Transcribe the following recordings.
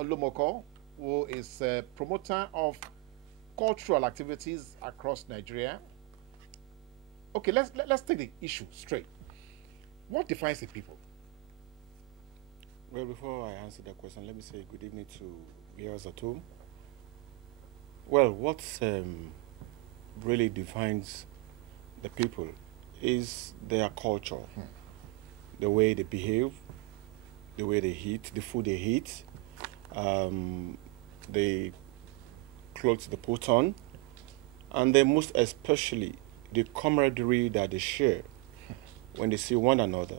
Olumoko, who is a promoter of cultural activities across Nigeria. Okay, let's take the issue straight. What defines a people? Well, before I answer that question, let me say good evening to viewers at home. Well, what really defines the people is their culture, the way they behave, the way they eat, the food they eat, the clothes they put on, and then most especially the camaraderie that they share when they see one another.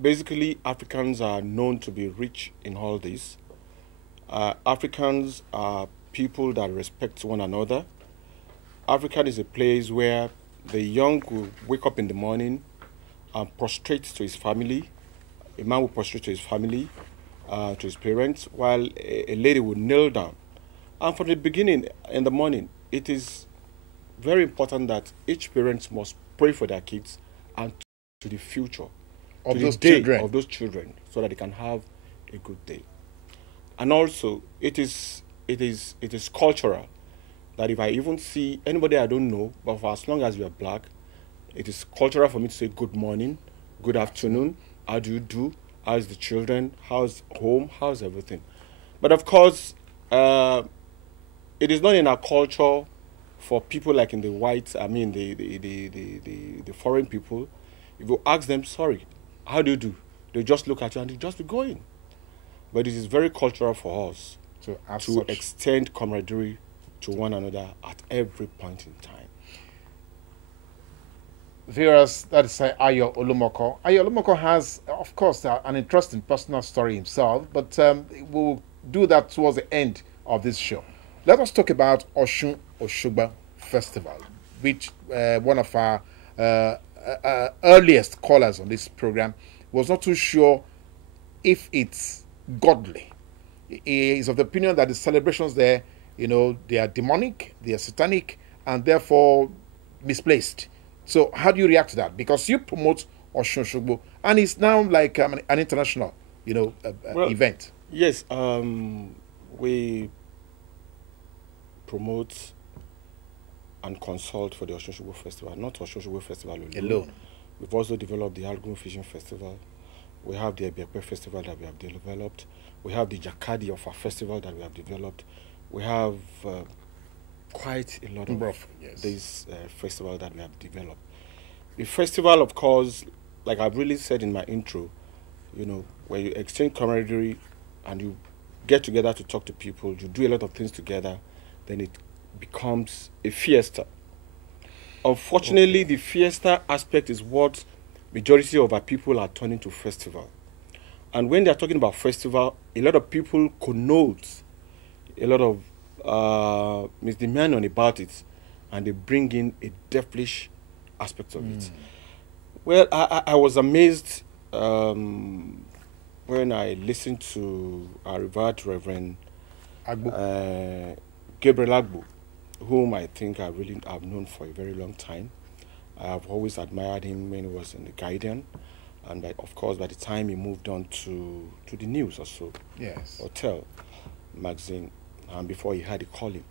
Basically, Africans are known to be rich in all this. Africans are people that respect one another. Africa is a place where the young will wake up in the morning and prostrate to his family. A man will prostrate to his family, to his parents, while a lady will kneel down. And from the beginning, in the morning, it is very important that each parent must pray for their kids and to the future Of those children. of those children, so that they can have a good day. And also, it is cultural that if I even see anybody I don't know, but for as long as you are black, it is cultural for me to say good morning, good afternoon, how do you do, how's the children, how's home, how's everything. But of course, it is not in our culture for people like in the whites, I mean the foreign people. If you ask them, sorry, how do you do? They just look at you and they just be going. But it is very cultural for us to extend camaraderie to one another at every point in time. Viewers, that is Ayo Olumoko. Ayo Olumoko has, of course, an interesting personal story himself, but we'll do that towards the end of this show. Let us talk about Osun Osogbo Festival, which one of our earliest callers on this program was not too sure if it's godly. He is of the opinion that the celebrations there, they are demonic, they are satanic, and therefore misplaced. So how do you react to that? Because you promote Osun Osogbo, and it's now like an international, event. Yes, we promote and consult for the Osun Osogbo Festival, not Osun Osogbo Festival alone. We've also developed the Argun Fishing Festival. We have the Ebiakwe Festival that we have developed. We have the Jakadi of our festival that we have developed. We have quite a lot of this festival that we have developed. The festival, of course, like I've really said in my intro, when you exchange camaraderie and you get together to talk to people, you do a lot of things together, then it becomes a fiesta. Unfortunately, the fiesta aspect is what majority of our people are turning to festival. And when they're talking about festival, a lot of people connote a lot of misdemeanor about it, and they bring in a devilish aspect of it. Well, I was amazed when I listened to our revered Reverend Gabriel Agbo, whom I think I really have known for a very long time. I have always admired him when he was in the Guardian, and of course by the time he moved on to the news or so, Hotel magazine, and before he had a calling.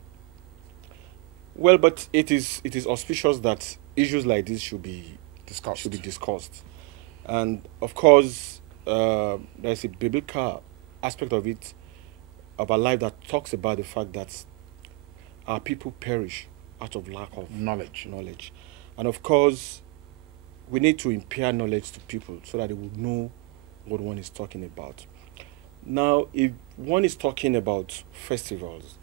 Well, but it is auspicious that issues like this should be discussed. And of course, there's a biblical aspect of it, of our life, that talks about the fact that our people perish out of lack of knowledge. And of course, we need to impart knowledge to people so that they will know what one is talking about. Now, if one is talking about festivals,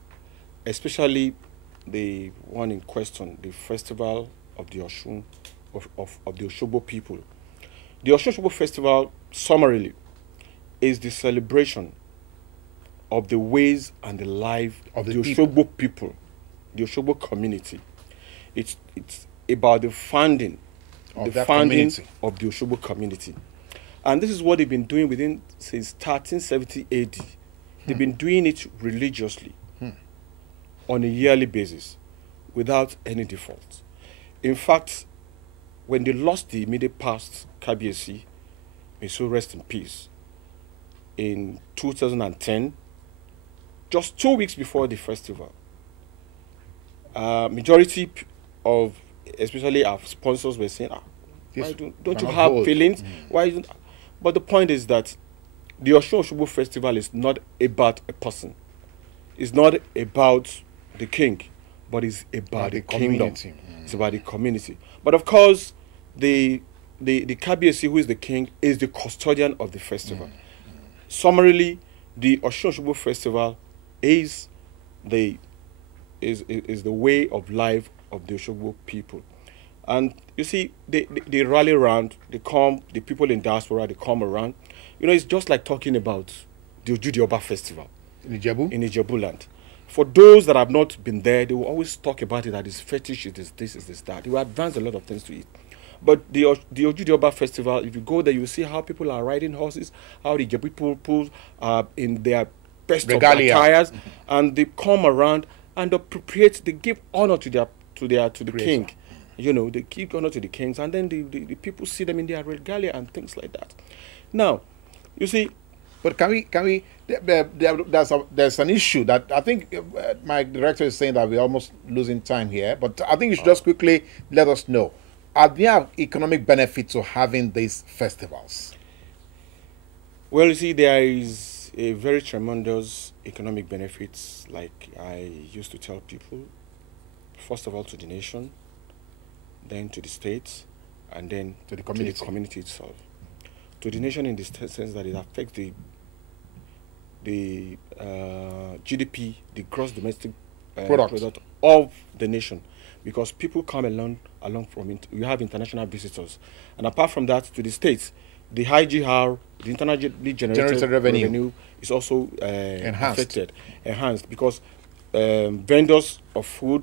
especially the one in question, the festival of the Osun, of the Osogbo people. The Osun Osogbo Festival, summarily, is the celebration of the ways and the life of the Osogbo people, the Osogbo community. It's about the founding of the Osogbo community. And this is what they've been doing since 1370 AD. They've been doing it religiously on a yearly basis without any default. In fact, when they lost the immediate past, Kabiyesi, may so rest in peace, in 2010, just 2 weeks before the festival. Majority of, especially our sponsors, were saying, why don't you have feelings? Why isn't? But the point is that the Osun Osogbo festival is not about a person. It's not about the king, but it's about the kingdom. It's about the community. But of course, the Kabiyesi, who is the king, is the custodian of the festival. Summarily, the Osun Osogbo festival is the way of life of the Osogbo people. And you see, they rally around, they come, the people in diaspora, they come around. You know, it's just like talking about the Ojude festival in Ijebu land. For those that have not been there, they will always talk about it, that it's fetish, it is this, it is that. They will advance a lot of things to it. But the Ojude festival, if you go there, you will see how people are riding horses, how the Ijebu people are in their best regalia of attires, and they come around and appropriate, they give honor to the king. You know, they give honor to the kings, and then the people see them in their regalia and things like that. Now, you see, but can we? There's an issue that I think my director is saying that we're almost losing time here. But I think you should just quickly let us know: are there economic benefits to having these festivals? Well, you see, there is a very tremendous economic benefits. Like I used to tell people, first of all, to the nation, then to the states, and then to the community itself. To the nation in the sense that it affects the GDP, the gross domestic product of the nation, because people come along from it. We have international visitors, and apart from that, to the states, the IGR, the internally generated revenue is also enhanced because vendors of food,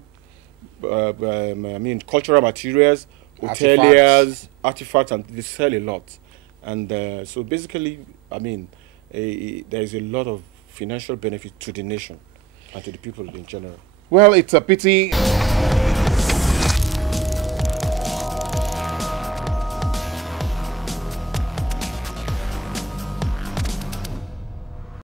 cultural materials, hoteliers, artifacts, and they sell a lot. And so basically, there is a lot of financial benefit to the nation and to the people in general. Well, it's a pity.